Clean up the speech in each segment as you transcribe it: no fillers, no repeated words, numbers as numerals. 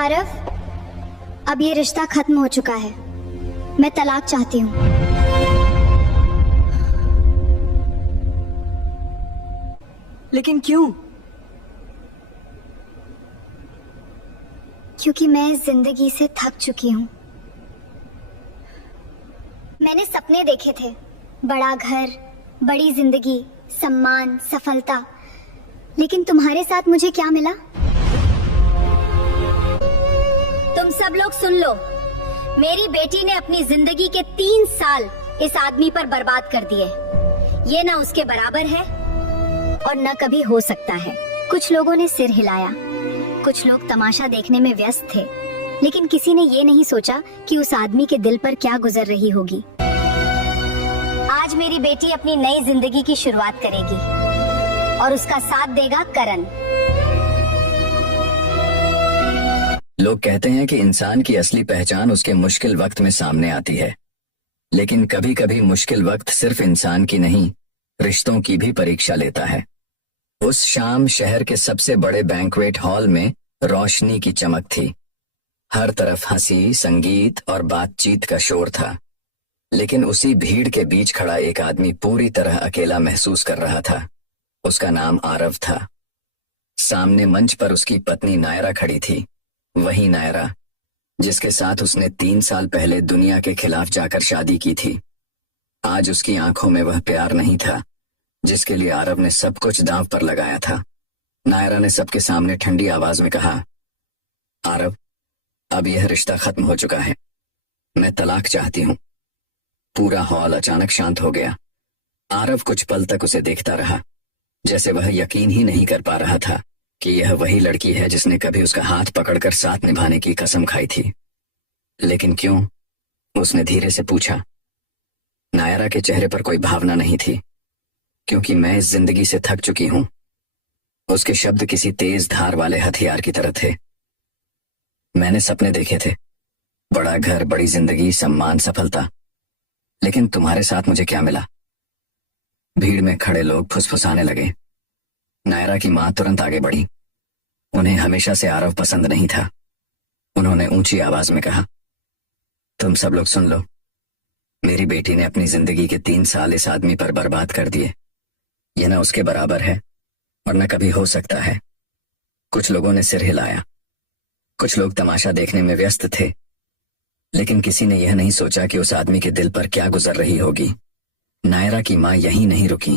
आरव, अब ये रिश्ता खत्म हो चुका है। मैं तलाक चाहती हूँ। लेकिन क्यों? क्योंकि मैं इस जिंदगी से थक चुकी हूँ। मैंने सपने देखे थे, बड़ा घर, बड़ी जिंदगी, सम्मान, सफलता। लेकिन तुम्हारे साथ मुझे क्या मिला? तुम सब लोग सुन लो, मेरी बेटी ने अपनी जिंदगी के 3 साल इस आदमी पर बर्बाद कर दिए। ये ना उसके बराबर है और न कभी हो सकता है। कुछ लोगों ने सिर हिलाया, कुछ लोग तमाशा देखने में व्यस्त थे, लेकिन किसी ने ये नहीं सोचा कि उस आदमी के दिल पर क्या गुजर रही होगी। आज मेरी बेटी अपनी नई जिंदगी की शुरुआत करेगी और उसका साथ देगा करण। लोग कहते हैं कि इंसान की असली पहचान उसके मुश्किल वक्त में सामने आती है, लेकिन कभी कभी मुश्किल वक्त सिर्फ इंसान की नहीं, रिश्तों की भी परीक्षा लेता है। उस शाम शहर के सबसे बड़े बैंक्वेट हॉल में रोशनी की चमक थी। हर तरफ हंसी, संगीत और बातचीत का शोर था, लेकिन उसी भीड़ के बीच खड़ा एक आदमी पूरी तरह अकेला महसूस कर रहा था। उसका नाम आरव था। सामने मंच पर उसकी पत्नी नायरा खड़ी थी, वही नायरा जिसके साथ उसने 3 साल पहले दुनिया के खिलाफ जाकर शादी की थी। आज उसकी आंखों में वह प्यार नहीं था जिसके लिए आरव ने सब कुछ दांव पर लगाया था। नायरा ने सबके सामने ठंडी आवाज में कहा, आरव, अब यह रिश्ता खत्म हो चुका है। मैं तलाक चाहती हूँ। पूरा हॉल अचानक शांत हो गया। आरव कुछ पल तक उसे देखता रहा, जैसे वह यकीन ही नहीं कर पा रहा था कि यह वही लड़की है जिसने कभी उसका हाथ पकड़कर साथ निभाने की कसम खाई थी। लेकिन क्यों? उसने धीरे से पूछा। नायरा के चेहरे पर कोई भावना नहीं थी। क्योंकि मैं इस जिंदगी से थक चुकी हूं। उसके शब्द किसी तेज धार वाले हथियार की तरह थे। मैंने सपने देखे थे, बड़ा घर, बड़ी जिंदगी, सम्मान, सफलता। लेकिन तुम्हारे साथ मुझे क्या मिला? भीड़ में खड़े लोग फुसफुसाने लगे। नायरा की मां तुरंत आगे बढ़ी। उन्हें हमेशा से आरव पसंद नहीं था। उन्होंने ऊंची आवाज में कहा, तुम सब लोग सुन लो, मेरी बेटी ने अपनी जिंदगी के 3 साल इस आदमी पर बर्बाद कर दिए। यह न उसके बराबर है और न कभी हो सकता है। कुछ लोगों ने सिर हिलाया, कुछ लोग तमाशा देखने में व्यस्त थे, लेकिन किसी ने यह नहीं सोचा कि उस आदमी के दिल पर क्या गुजर रही होगी। नायरा की मां यहीं नहीं रुकी।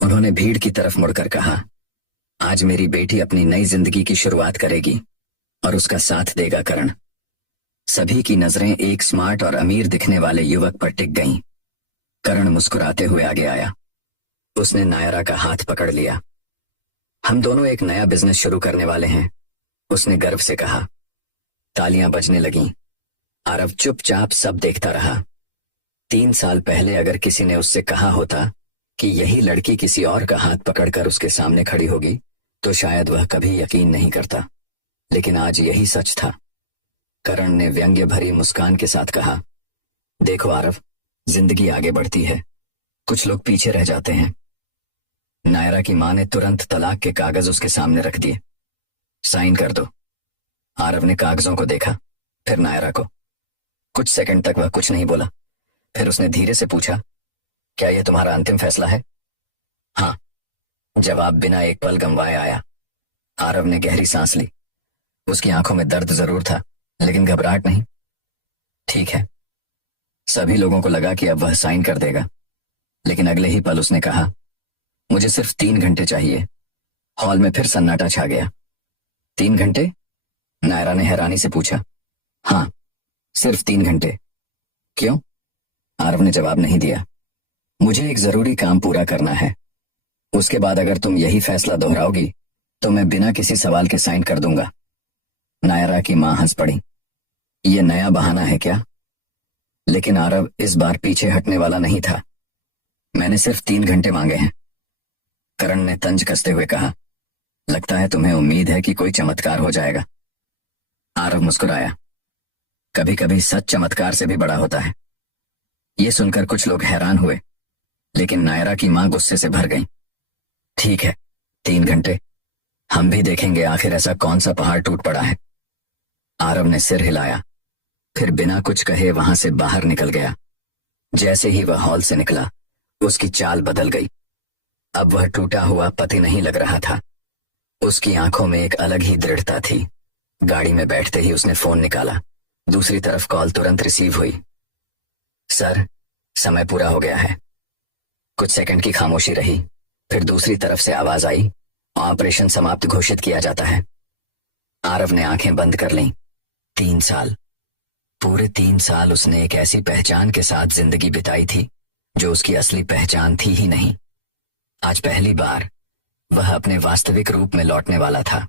उन्होंने भीड़ की तरफ मुड़कर कहा, आज मेरी बेटी अपनी नई जिंदगी की शुरुआत करेगी और उसका साथ देगा करण। सभी की नजरें एक स्मार्ट और अमीर दिखने वाले युवक पर टिक गईं। करण मुस्कुराते हुए आगे आया। उसने नायरा का हाथ पकड़ लिया। हम दोनों एक नया बिजनेस शुरू करने वाले हैं, उसने गर्व से कहा। तालियां बजने लगीं। आरव चुपचाप सब देखता रहा। 3 साल पहले अगर किसी ने उससे कहा होता कि यही लड़की किसी और का हाथ पकड़कर उसके सामने खड़ी होगी, तो शायद वह कभी यकीन नहीं करता। लेकिन आज यही सच था। करण ने व्यंग्य भरी मुस्कान के साथ कहा, देखो आरव, जिंदगी आगे बढ़ती है, कुछ लोग पीछे रह जाते हैं। नायरा की मां ने तुरंत तलाक के कागज उसके सामने रख दिए। साइन कर दो। आरव ने कागजों को देखा, फिर नायरा को। कुछ सेकंड तक वह कुछ नहीं बोला। फिर उसने धीरे से पूछा, क्या यह तुम्हारा अंतिम फैसला है? हाँ, जवाब बिना एक पल गंवाए आया। आरव ने गहरी सांस ली। उसकी आंखों में दर्द जरूर था, लेकिन घबराहट नहीं। ठीक है। सभी लोगों को लगा कि अब वह साइन कर देगा, लेकिन अगले ही पल उसने कहा, मुझे सिर्फ 3 घंटे चाहिए। हॉल में फिर सन्नाटा छा गया। 3 घंटे? नायरा ने हैरानी से पूछा। हाँ, सिर्फ 3 घंटे। क्यों? आरव ने जवाब नहीं दिया। मुझे एक जरूरी काम पूरा करना है। उसके बाद अगर तुम यही फैसला दोहराओगी तो मैं बिना किसी सवाल के साइन कर दूंगा। नायरा की मां हंस पड़ी। ये नया बहाना है क्या? लेकिन आरव इस बार पीछे हटने वाला नहीं था। मैंने सिर्फ 3 घंटे मांगे हैं, करण ने तंज कसते हुए कहा। लगता है तुम्हें उम्मीद है कि कोई चमत्कार हो जाएगा। आरव मुस्कुराया। कभी कभी सच चमत्कार से भी बड़ा होता है। ये सुनकर कुछ लोग हैरान हुए, लेकिन नायरा की मां गुस्से से भर गई। ठीक है, 3 घंटे। हम भी देखेंगे आखिर ऐसा कौन सा पहाड़ टूट पड़ा है। आरव ने सिर हिलाया, फिर बिना कुछ कहे वहां से बाहर निकल गया। जैसे ही वह हॉल से निकला, उसकी चाल बदल गई। अब वह टूटा हुआ पति नहीं लग रहा था। उसकी आंखों में एक अलग ही दृढ़ता थी। गाड़ी में बैठते ही उसने फोन निकाला। दूसरी तरफ कॉल तुरंत रिसीव हुई। सर, समय पूरा हो गया है। कुछ सेकंड की खामोशी रही, फिर दूसरी तरफ से आवाज आई, ऑपरेशन समाप्त घोषित किया जाता है। आरव ने आंखें बंद कर लीं। 3 साल, पूरे 3 साल उसने एक ऐसी पहचान के साथ जिंदगी बिताई थी जो उसकी असली पहचान थी ही नहीं। आज पहली बार वह अपने वास्तविक रूप में लौटने वाला था।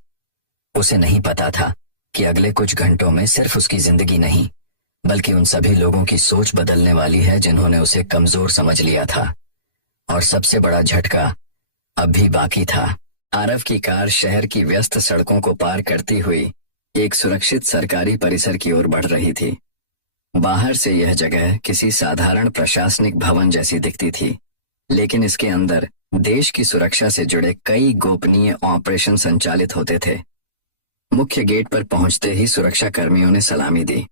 उसे नहीं पता था कि अगले कुछ घंटों में सिर्फ उसकी जिंदगी नहीं, बल्कि उन सभी लोगों की सोच बदलने वाली है जिन्होंने उसे कमजोर समझ लिया था। और सबसे बड़ा झटका अब भी बाकी था। आरव की कार शहर की व्यस्त सड़कों को पार करती हुई एक सुरक्षित सरकारी परिसर की ओर बढ़ रही थी। बाहर से यह जगह किसी साधारण प्रशासनिक भवन जैसी दिखती थी, लेकिन इसके अंदर देश की सुरक्षा से जुड़े कई गोपनीय ऑपरेशन संचालित होते थे। मुख्य गेट पर पहुंचते ही सुरक्षा कर्मियों ने सलामी दी।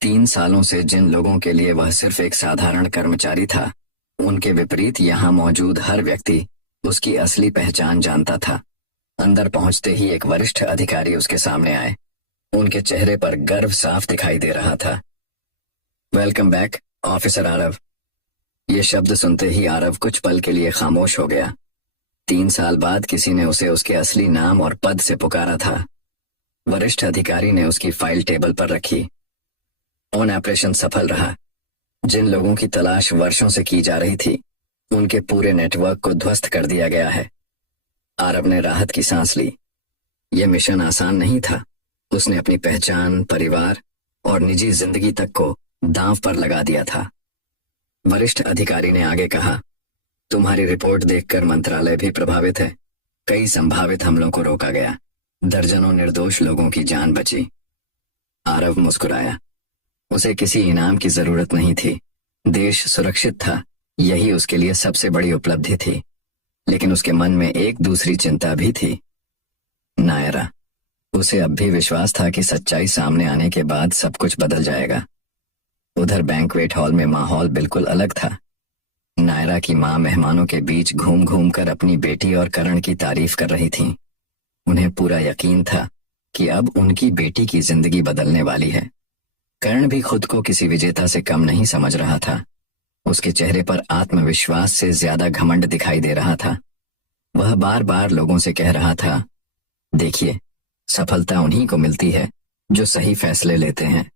3 सालों से जिन लोगों के लिए वह सिर्फ एक साधारण कर्मचारी था, उनके विपरीत यहाँ मौजूद हर व्यक्ति उसकी असली पहचान जानता था। अंदर पहुंचते ही एक वरिष्ठ अधिकारी उसके सामने आए। उनके चेहरे पर गर्व साफ दिखाई दे रहा था। Welcome back, officer Aarav. ये शब्द सुनते ही आरव कुछ पल के लिए खामोश हो गया। 3 साल बाद किसी ने उसे उसके असली नाम और पद से पुकारा था। वरिष्ठ अधिकारी ने उसकी फाइल टेबल पर रखी। ऑपरेशन सफल रहा। जिन लोगों की तलाश वर्षों से की जा रही थी, उनके पूरे नेटवर्क को ध्वस्त कर दिया गया है। आरव ने राहत की सांस ली। यह मिशन आसान नहीं था। उसने अपनी पहचान, परिवार और निजी जिंदगी तक को दांव पर लगा दिया था। वरिष्ठ अधिकारी ने आगे कहा, तुम्हारी रिपोर्ट देखकर मंत्रालय भी प्रभावित है। कई संभावित हमलों को रोका गया। दर्जनों निर्दोष लोगों की जान बची। आरव मुस्कुराया। उसे किसी इनाम की जरूरत नहीं थी। देश सुरक्षित था, यही उसके लिए सबसे बड़ी उपलब्धि थी। लेकिन उसके मन में एक दूसरी चिंता भी थी, नायरा। उसे अब भी विश्वास था कि सच्चाई सामने आने के बाद सब कुछ बदल जाएगा। उधर बैंक्वेट हॉल में माहौल बिल्कुल अलग था। नायरा की मां मेहमानों के बीच घूम घूम कर अपनी बेटी और करण की तारीफ कर रही थीं। उन्हें पूरा यकीन था कि अब उनकी बेटी की जिंदगी बदलने वाली है। करण भी खुद को किसी विजेता से कम नहीं समझ रहा था। उसके चेहरे पर आत्मविश्वास से ज्यादा घमंड दिखाई दे रहा था। वह बार बार लोगों से कह रहा था, देखिए, सफलता उन्हीं को मिलती है जो सही फैसले लेते हैं।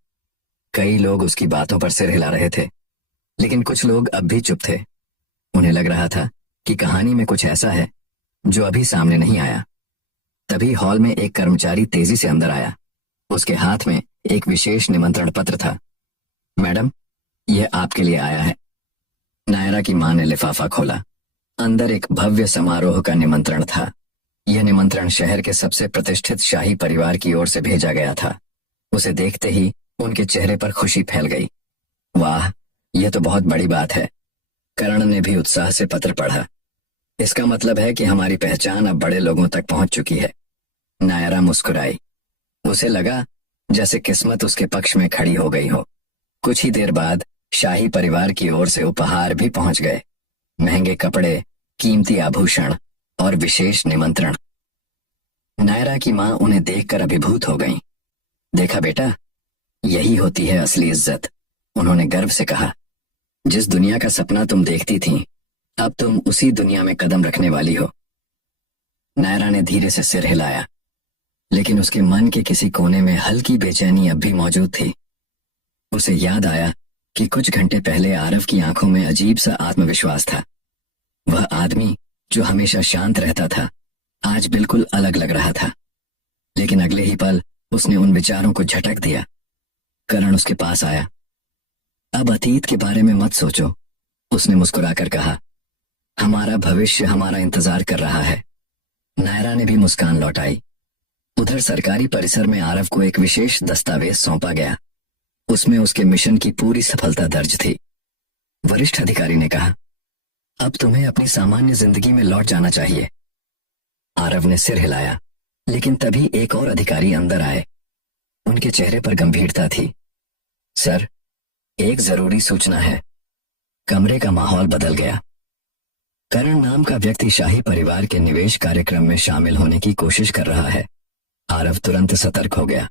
कई लोग उसकी बातों पर सिर हिला रहे थे, लेकिन कुछ लोग अब भी चुप थे। उन्हें लग रहा था कि कहानी में कुछ ऐसा है जो अभी सामने नहीं आया। तभी हॉल में एक कर्मचारी तेजी से अंदर आया। उसके हाथ में एक विशेष निमंत्रण पत्र था। मैडम, यह आपके लिए आया है। नायरा की मां ने लिफाफा खोला। अंदर एक भव्य समारोह का निमंत्रण था। यह निमंत्रण शहर के सबसे प्रतिष्ठित शाही परिवार की ओर से भेजा गया था। उसे देखते ही उनके चेहरे पर खुशी फैल गई। वाह, यह तो बहुत बड़ी बात है। करण ने भी उत्साह से पत्र पढ़ा। इसका मतलब है कि हमारी पहचान अब बड़े लोगों तक पहुंच चुकी है। नायरा मुस्कुराई। उसे लगा जैसे किस्मत उसके पक्ष में खड़ी हो गई हो। कुछ ही देर बाद शाही परिवार की ओर से उपहार भी पहुंच गए। महंगे कपड़े, कीमती आभूषण और विशेष निमंत्रण। नायरा की मां उन्हें देखकर अभिभूत हो गईं। देखा बेटा, यही होती है असली इज्जत, उन्होंने गर्व से कहा। जिस दुनिया का सपना तुम देखती थी, अब तुम उसी दुनिया में कदम रखने वाली हो। नायरा ने धीरे से सिर हिलाया, लेकिन उसके मन के किसी कोने में हल्की बेचैनी अब भी मौजूद थी। उसे याद आया कि कुछ घंटे पहले आरव की आंखों में अजीब सा आत्मविश्वास था। वह आदमी जो हमेशा शांत रहता था, आज बिल्कुल अलग लग रहा था। लेकिन अगले ही पल उसने उन विचारों को झटक दिया। करण उसके पास आया। अब अतीत के बारे में मत सोचो, उसने मुस्कुराकर कहा। हमारा भविष्य हमारा इंतजार कर रहा है। नायरा ने भी मुस्कान लौटाई। उधर सरकारी परिसर में आरव को एक विशेष दस्तावेज सौंपा गया। उसमें उसके मिशन की पूरी सफलता दर्ज थी। वरिष्ठ अधिकारी ने कहा, अब तुम्हें अपनी सामान्य जिंदगी में लौट जाना चाहिए। आरव ने सिर हिलाया, लेकिन तभी एक और अधिकारी अंदर आए। उनके चेहरे पर गंभीरता थी। सर, एक जरूरी सूचना है। कमरे का माहौल बदल गया। करण नाम का व्यक्ति शाही परिवार के निवेश कार्यक्रम में शामिल होने की कोशिश कर रहा है। आरव तुरंत सतर्क हो गया।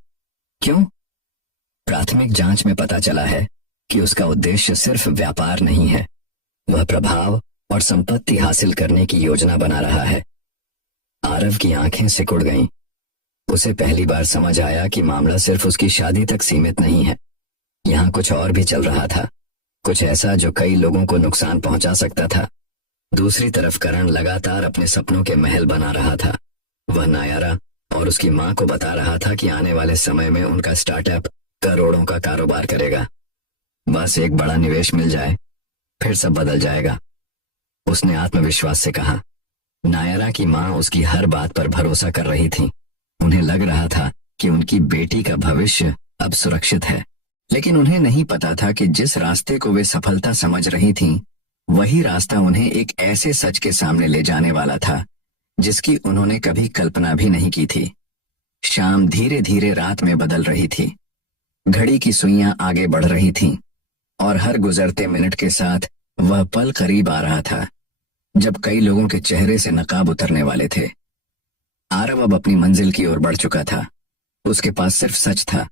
क्यों? प्राथमिक जांच में पता चला है कि उसका उद्देश्य सिर्फ व्यापार नहीं है, वह प्रभाव और संपत्ति हासिल करने की योजना बना रहा है। आरव की आंखें सिकुड़ गईं। उसे पहली बार समझ आया कि मामला सिर्फ उसकी शादी तक सीमित नहीं है। यहाँ कुछ और भी चल रहा था, कुछ ऐसा जो कई लोगों को नुकसान पहुंचा सकता था। दूसरी तरफ करण लगातार अपने सपनों के महल बना रहा था। वह नायरा और उसकी मां को बता रहा था कि आने वाले समय में उनका स्टार्टअप करोड़ों का कारोबार करेगा। बस एक बड़ा निवेश मिल जाए, फिर सब बदल जाएगा, उसने आत्मविश्वास से कहा। नायरा की मां उसकी हर बात पर भरोसा कर रही थी। उन्हें लग रहा था कि उनकी बेटी का भविष्य अब सुरक्षित है, लेकिन उन्हें नहीं पता था कि जिस रास्ते को वे सफलता समझ रही थीं, वही रास्ता उन्हें एक ऐसे सच के सामने ले जाने वाला था जिसकी उन्होंने कभी कल्पना भी नहीं की थी। शाम धीरे धीरे रात में बदल रही थी। घड़ी की सुइयां आगे बढ़ रही थीं और हर गुजरते मिनट के साथ वह पल करीब आ रहा था जब कई लोगों के चेहरे से नकाब उतरने वाले थे। आरव अब अपनी मंजिल की ओर बढ़ चुका था। उसके पास सिर्फ सच था,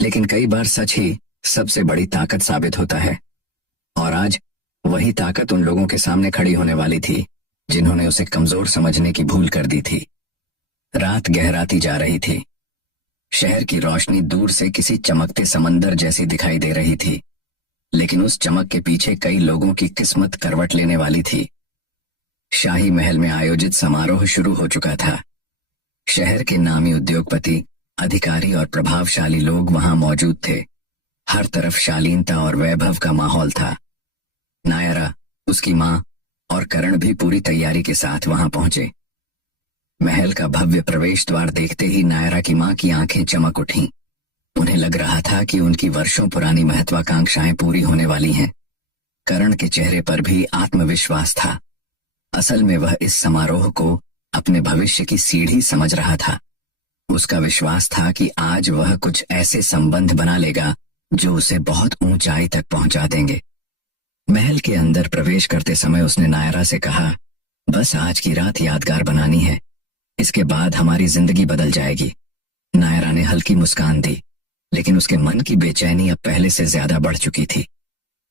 लेकिन कई बार सच ही सबसे बड़ी ताकत साबित होता है। और आज वही ताकत उन लोगों के सामने खड़ी होने वाली थी जिन्होंने उसे कमजोर समझने की भूल कर दी थी। रात गहराती जा रही थी। शहर की रोशनी दूर से किसी चमकते समंदर जैसी दिखाई दे रही थी, लेकिन उस चमक के पीछे कई लोगों की किस्मत करवट लेने वाली थी। शाही महल में आयोजित समारोह शुरू हो चुका था। शहर के नामी उद्योगपति, अधिकारी और प्रभावशाली लोग वहां मौजूद थे। हर तरफ शालीनता और वैभव का माहौल था। नायरा, उसकी मां और करण भी पूरी तैयारी के साथ वहां पहुंचे। महल का भव्य प्रवेश द्वार देखते ही नायरा की मां की आंखें चमक उठीं। उन्हें लग रहा था कि उनकी वर्षों पुरानी महत्वाकांक्षाएं पूरी होने वाली हैं। करण के चेहरे पर भी आत्मविश्वास था। असल में वह इस समारोह को अपने भविष्य की सीढ़ी समझ रहा था। उसका विश्वास था कि आज वह कुछ ऐसे संबंध बना लेगा जो उसे बहुत ऊंचाई तक पहुंचा देंगे। महल के अंदर प्रवेश करते समय उसने नायरा से कहा, बस आज की रात यादगार बनानी है, इसके बाद हमारी जिंदगी बदल जाएगी। नायरा ने हल्की मुस्कान दी, लेकिन उसके मन की बेचैनी अब पहले से ज्यादा बढ़ चुकी थी।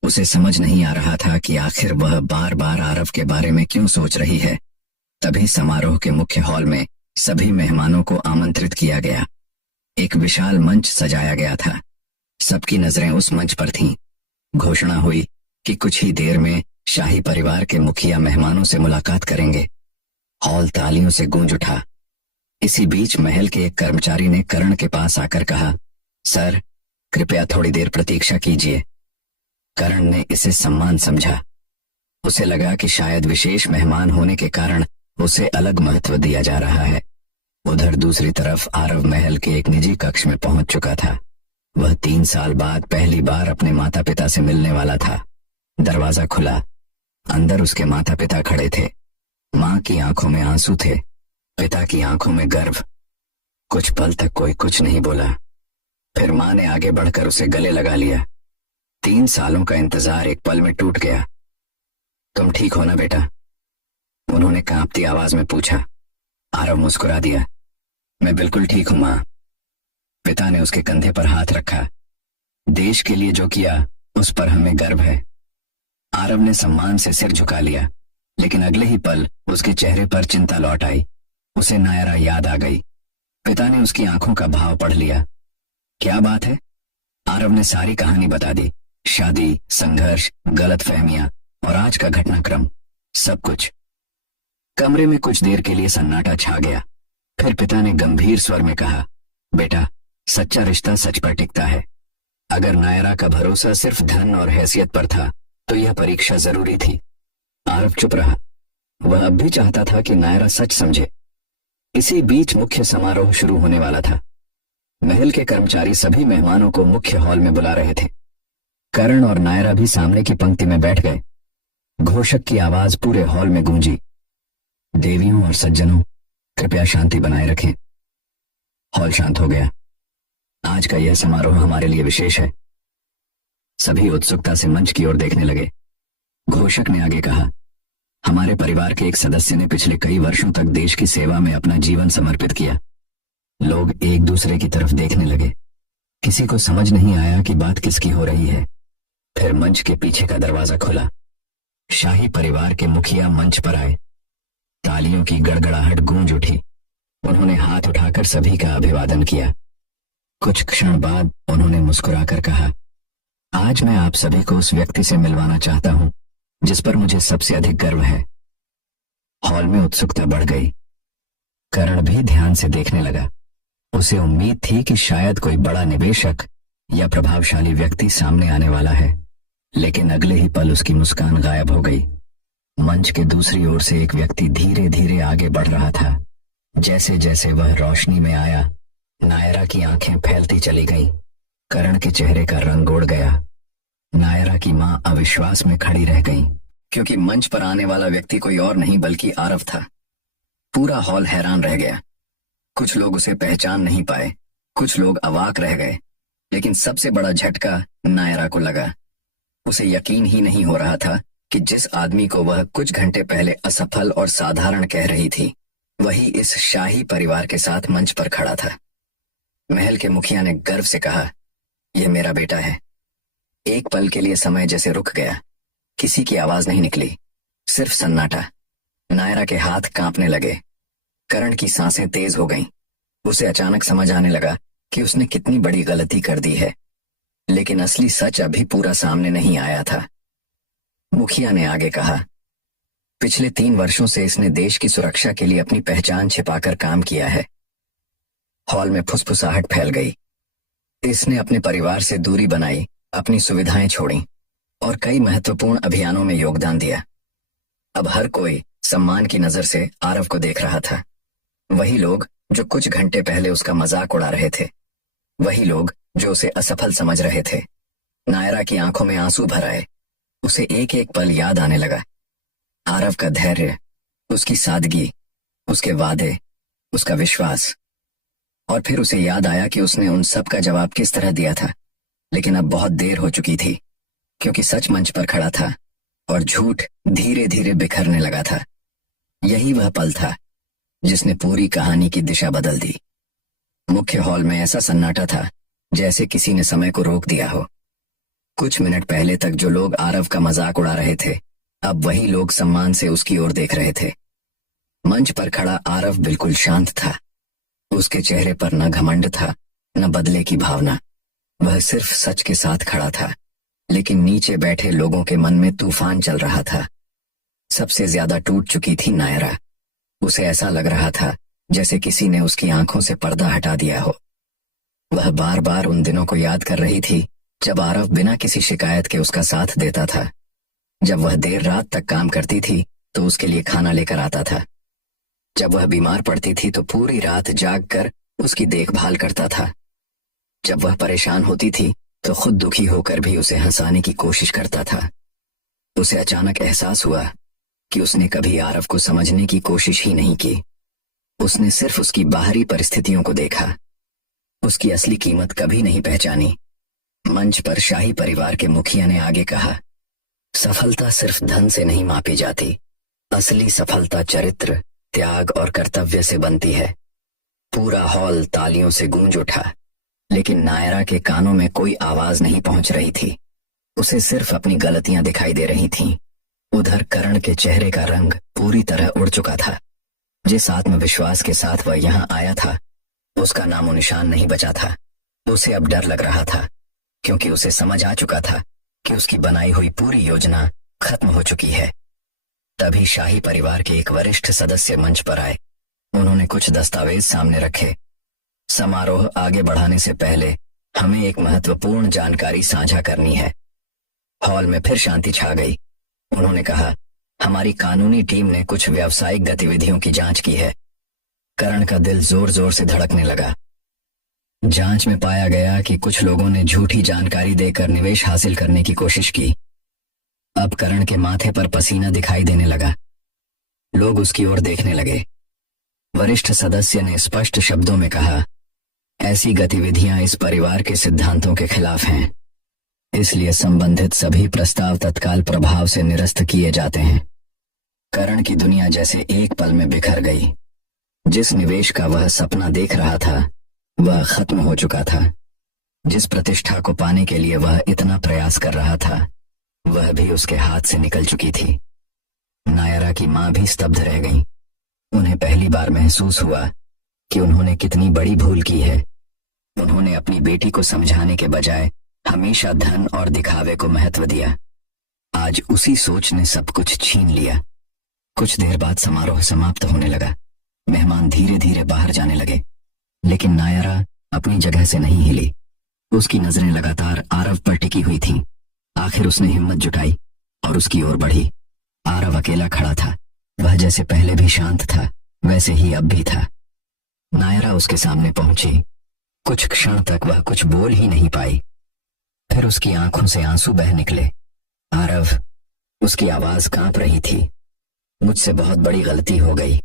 उसे समझ नहीं आ रहा था कि आखिर वह बार बार आरव के बारे में क्यों सोच रही है। तभी समारोह के मुख्य हॉल में सभी मेहमानों को आमंत्रित किया गया। एक विशाल मंच सजाया गया था। सबकी नजरें उस मंच पर थीं। घोषणा हुई कि कुछ ही देर में शाही परिवार के मुखिया मेहमानों से मुलाकात करेंगे। हॉल तालियों से गूंज उठा। इसी बीच महल के एक कर्मचारी ने करण के पास आकर कहा, सर, कृपया थोड़ी देर प्रतीक्षा कीजिए। करण ने इसे सम्मान समझा। उसे लगा कि शायद विशेष मेहमान होने के कारण उसे अलग महत्व दिया जा रहा है। उधर दूसरी तरफ आरव महल के एक निजी कक्ष में पहुंच चुका था। वह 3 साल बाद पहली बार अपने माता पिता से मिलने वाला था। दरवाजा खुला। अंदर उसके माता पिता खड़े थे। मां की आंखों में आंसू थे, पिता की आंखों में गर्व। कुछ पल तक कोई कुछ नहीं बोला। फिर मां ने आगे बढ़कर उसे गले लगा लिया। 3 सालों का इंतजार एक पल में टूट गया। तुम ठीक हो ना बेटा? उन्होंने कांपती आवाज में पूछा। आरव मुस्कुरा दिया। मैं बिल्कुल ठीक हूं मां। पिता ने उसके कंधे पर हाथ रखा। देश के लिए जो किया उस पर हमें गर्व है। आरव ने सम्मान से सिर झुका लिया, लेकिन अगले ही पल उसके चेहरे पर चिंता लौट आई। उसे नायरा याद आ गई। पिता ने उसकी आंखों का भाव पढ़ लिया। क्या बात है? आरव ने सारी कहानी बता दी। शादी, संघर्ष, गलतफहमियां और आज का घटनाक्रम, सब कुछ। कमरे में कुछ देर के लिए सन्नाटा छा गया। फिर पिता ने गंभीर स्वर में कहा, बेटा, सच्चा रिश्ता सच पर टिकता है। अगर नायरा का भरोसा सिर्फ धन और हैसियत पर था तो यह परीक्षा जरूरी थी। आरव चुप रहा। वह अब भी चाहता था कि नायरा सच समझे। इसी बीच मुख्य समारोह शुरू होने वाला था। महल के कर्मचारी सभी मेहमानों को मुख्य हॉल में बुला रहे थे। करण और नायरा भी सामने की पंक्ति में बैठ गए। घोषक की आवाज पूरे हॉल में गूंजी, देवियों और सज्जनों, कृपया शांति बनाए रखें। हॉल शांत हो गया। आज का यह समारोह हमारे लिए विशेष है। सभी उत्सुकता से मंच की ओर देखने लगे। घोषक ने आगे कहा, हमारे परिवार के एक सदस्य ने पिछले कई वर्षों तक देश की सेवा में अपना जीवन समर्पित किया। लोग एक दूसरे की तरफ देखने लगे। किसी को समझ नहीं आया कि बात किसकी हो रही है। फिर मंच के पीछे का दरवाजा खुला। शाही परिवार के मुखिया मंच पर आए। तालियों की गड़गड़ाहट गूंज उठी। उन्होंने हाथ उठाकर सभी का अभिवादन किया। कुछ क्षण बाद उन्होंने मुस्कुराकर कहा, आज मैं आप सभी को उस व्यक्ति से मिलवाना चाहता हूं जिस पर मुझे सबसे अधिक गर्व है। हॉल में उत्सुकता बढ़ गई। करण भी ध्यान से देखने लगा। उसे उम्मीद थी कि शायद कोई बड़ा निवेशक या प्रभावशाली व्यक्ति सामने आने वाला है, लेकिन अगले ही पल उसकी मुस्कान गायब हो गई। मंच के दूसरी ओर से एक व्यक्ति धीरे धीरे आगे बढ़ रहा था। जैसे जैसे वह रोशनी में आया, नायरा की आंखें फैलती चली गईं। करण के चेहरे का रंग उड़ गया। नायरा की मां अविश्वास में खड़ी रह गई, क्योंकि मंच पर आने वाला व्यक्ति कोई और नहीं बल्कि आरव था। पूरा हॉल हैरान रह गया। कुछ लोग उसे पहचान नहीं पाए, कुछ लोग अवाक रह गए, लेकिन सबसे बड़ा झटका नायरा को लगा। उसे यकीन ही नहीं हो रहा था कि जिस आदमी को वह कुछ घंटे पहले असफल और साधारण कह रही थी, वही इस शाही परिवार के साथ मंच पर खड़ा था। महल के मुखिया ने गर्व से कहा, यह मेरा बेटा है। एक पल के लिए समय जैसे रुक गया। किसी की आवाज नहीं निकली, सिर्फ सन्नाटा। नायरा के हाथ कांपने लगे। करण की सांसें तेज हो गईं। उसे अचानक समझ आने लगा कि उसने कितनी बड़ी गलती कर दी है, लेकिन असली सच अभी पूरा सामने नहीं आया था। मुखिया ने आगे कहा, पिछले 3 वर्षों से इसने देश की सुरक्षा के लिए अपनी पहचान छिपाकर काम किया है। हॉल में फुसफुसाहट फैल गई। इसने अपने परिवार से दूरी बनाई, अपनी सुविधाएं छोड़ी और कई महत्वपूर्ण अभियानों में योगदान दिया। अब हर कोई सम्मान की नजर से आरव को देख रहा था। वही लोग जो कुछ घंटे पहले उसका मजाक उड़ा रहे थे, वही लोग जो उसे असफल समझ रहे थे। नायरा की आंखों में आंसू भर आए। उसे एक एक पल याद आने लगा। आरव का धैर्य, उसकी सादगी, उसके वादे, उसका विश्वास। और फिर उसे याद आया कि उसने उन सब का जवाब किस तरह दिया था। लेकिन अब बहुत देर हो चुकी थी, क्योंकि सच मंच पर खड़ा था और झूठ धीरे धीरे बिखरने लगा था। यही वह पल था जिसने पूरी कहानी की दिशा बदल दी। मुख्य हॉल में ऐसा सन्नाटा था जैसे किसी ने समय को रोक दिया हो। कुछ मिनट पहले तक जो लोग आरव का मजाक उड़ा रहे थे, अब वही लोग सम्मान से उसकी ओर देख रहे थे। मंच पर खड़ा आरव बिल्कुल शांत था। उसके चेहरे पर न घमंड था, न बदले की भावना। वह सिर्फ सच के साथ खड़ा था, लेकिन नीचे बैठे लोगों के मन में तूफान चल रहा था। सबसे ज्यादा टूट चुकी थी नायरा। उसे ऐसा लग रहा था जैसे किसी ने उसकी आंखों से पर्दा हटा दिया हो। वह बार बार उन दिनों को याद कर रही थी जब आरव बिना किसी शिकायत के उसका साथ देता था। जब वह देर रात तक काम करती थी तो उसके लिए खाना लेकर आता था। जब वह बीमार पड़ती थी तो पूरी रात जाग कर उसकी देखभाल करता था। जब वह परेशान होती थी तो खुद दुखी होकर भी उसे हंसाने की कोशिश करता था। उसे अचानक एहसास हुआ कि उसने कभी आरव को समझने की कोशिश ही नहीं की। उसने सिर्फ उसकी बाहरी परिस्थितियों को देखा, उसकी असली कीमत कभी नहीं पहचानी। मंच पर शाही परिवार के मुखिया ने आगे कहा, सफलता सिर्फ धन से नहीं मापी जाती। असली सफलता चरित्र, त्याग और कर्तव्य से बनती है। पूरा हॉल तालियों से गूंज उठा, लेकिन नायरा के कानों में कोई आवाज नहीं पहुंच रही थी। उसे सिर्फ अपनी गलतियां दिखाई दे रही थीं। उधर करण के चेहरे का रंग पूरी तरह उड़ चुका था। जिस आत्मविश्वास के साथ वह यहां आया था, उसका नामो निशान नहीं बचा था। उसे अब डर लग रहा था, क्योंकि उसे समझ आ चुका था कि उसकी बनाई हुई पूरी योजना खत्म हो चुकी है। तभी शाही परिवार के एक वरिष्ठ सदस्य मंच पर आए। उन्होंने कुछ दस्तावेज सामने रखे। समारोह आगे बढ़ाने से पहले हमें एक महत्वपूर्ण जानकारी साझा करनी है। हॉल में फिर शांति छा गई। उन्होंने कहा, हमारी कानूनी टीम ने कुछ व्यावसायिक गतिविधियों की जांच की है। करण का दिल जोर जोर से धड़कने लगा। जांच में पाया गया कि कुछ लोगों ने झूठी जानकारी देकर निवेश हासिल करने की कोशिश की। अब करण के माथे पर पसीना दिखाई देने लगा। लोग उसकी ओर देखने लगे। वरिष्ठ सदस्य ने स्पष्ट शब्दों में कहा, ऐसी गतिविधियां इस परिवार के सिद्धांतों के खिलाफ हैं, इसलिए संबंधित सभी प्रस्ताव तत्काल प्रभाव से निरस्त किए जाते हैं। करण की दुनिया जैसे एक पल में बिखर गई। जिस निवेश का वह सपना देख रहा था वह खत्म हो चुका था। जिस प्रतिष्ठा को पाने के लिए वह इतना प्रयास कर रहा था वह भी उसके हाथ से निकल चुकी थी। नायरा की मां भी स्तब्ध रह गई। उन्हें पहली बार महसूस हुआ कि उन्होंने कितनी बड़ी भूल की है। उन्होंने अपनी बेटी को समझाने के बजाय हमेशा धन और दिखावे को महत्व दिया। आज उसी सोच ने सब कुछ छीन लिया। कुछ देर बाद समारोह समाप्त होने लगा। मेहमान धीरे धीरे बाहर जाने लगे, लेकिन नायरा अपनी जगह से नहीं हिली। उसकी नजरें लगातार आरव पर टिकी हुई थीं। आखिर उसने हिम्मत जुटाई और उसकी ओर बढ़ी। आरव अकेला खड़ा था। वह जैसे पहले भी शांत था वैसे ही अब भी था। नायरा उसके सामने पहुंची। कुछ क्षण तक वह कुछ बोल ही नहीं पाई। फिर उसकी आंखों से आंसू बह निकले। आरव, उसकी आवाज कांप रही थी। मुझसे बहुत बड़ी गलती हो गई।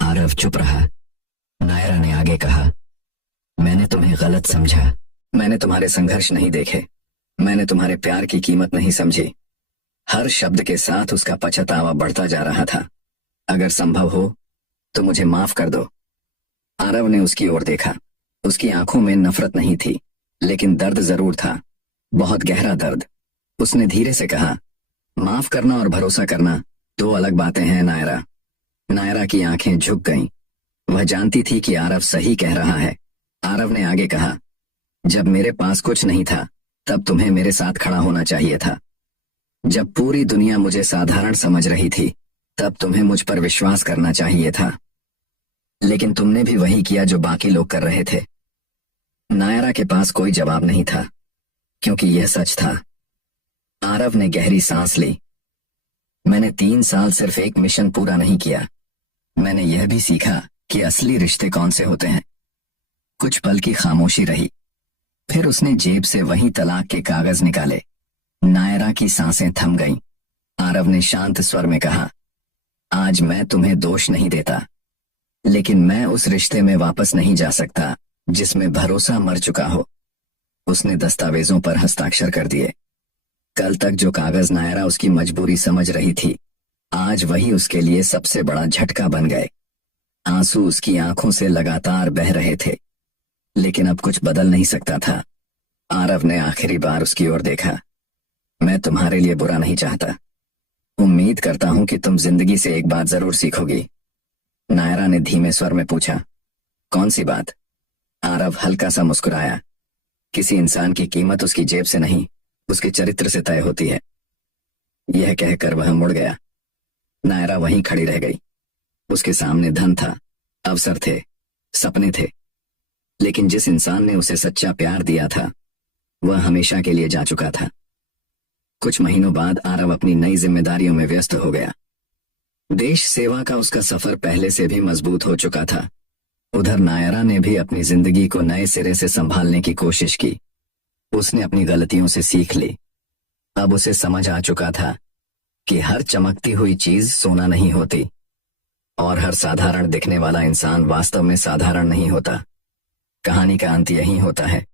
आरव चुप रहा। नायरा ने आगे कहा, मैंने तुम्हें गलत समझा। मैंने तुम्हारे संघर्ष नहीं देखे। मैंने तुम्हारे प्यार की कीमत नहीं समझी। हर शब्द के साथ उसका पछतावा बढ़ता जा रहा था। अगर संभव हो तो मुझे माफ कर दो। आरव ने उसकी ओर देखा। उसकी आंखों में नफरत नहीं थी, लेकिन दर्द जरूर था, बहुत गहरा दर्द। उसने धीरे से कहा, माफ करना और भरोसा करना दो अलग बातें हैं नायरा। नायरा की आंखें झुक गईं। वह जानती थी कि आरव सही कह रहा है। आरव ने आगे कहा, जब मेरे पास कुछ नहीं था तब तुम्हें मेरे साथ खड़ा होना चाहिए था। जब पूरी दुनिया मुझे साधारण समझ रही थी तब तुम्हें मुझ पर विश्वास करना चाहिए था, लेकिन तुमने भी वही किया जो बाकी लोग कर रहे थे। नायरा के पास कोई जवाब नहीं था, क्योंकि यह सच था। आरव ने गहरी सांस ली। मैंने 3 साल सिर्फ एक मिशन पूरा नहीं किया, मैंने यह भी सीखा कि असली रिश्ते कौन से होते हैं। कुछ पल की खामोशी रही। फिर उसने जेब से वही तलाक के कागज निकाले। नायरा की सांसें थम गईं। आरव ने शांत स्वर में कहा, आज मैं तुम्हें दोष नहीं देता, लेकिन मैं उस रिश्ते में वापस नहीं जा सकता जिसमें भरोसा मर चुका हो। उसने दस्तावेजों पर हस्ताक्षर कर दिए। कल तक जो कागज नायरा उसकी मजबूरी समझ रही थी, आज वही उसके लिए सबसे बड़ा झटका बन गए। आंसू उसकी आंखों से लगातार बह रहे थे, लेकिन अब कुछ बदल नहीं सकता था। आरव ने आखिरी बार उसकी ओर देखा। मैं तुम्हारे लिए बुरा नहीं चाहता। उम्मीद करता हूं कि तुम जिंदगी से एक बात जरूर सीखोगी। नायरा ने धीमे स्वर में पूछा, कौन सी बात? आरव हल्का सा मुस्कुराया। किसी इंसान की कीमत उसकी जेब से नहीं, उसके चरित्र से तय होती है। यह कहकर वह मुड़ गया। नायरा वहीं खड़ी रह गई। उसके सामने धन था, अवसर थे, सपने थे, लेकिन जिस इंसान ने उसे सच्चा प्यार दिया था वह हमेशा के लिए जा चुका था। कुछ महीनों बाद आरव अपनी नई जिम्मेदारियों में व्यस्त हो गया। देश सेवा का उसका सफर पहले से भी मजबूत हो चुका था। उधर नायरा ने भी अपनी जिंदगी को नए सिरे से संभालने की कोशिश की। उसने अपनी गलतियों से सीख ली। अब उसे समझ आ चुका था कि हर चमकती हुई चीज सोना नहीं होती, और हर साधारण दिखने वाला इंसान वास्तव में साधारण नहीं होता। कहानी का अंत यही होता है।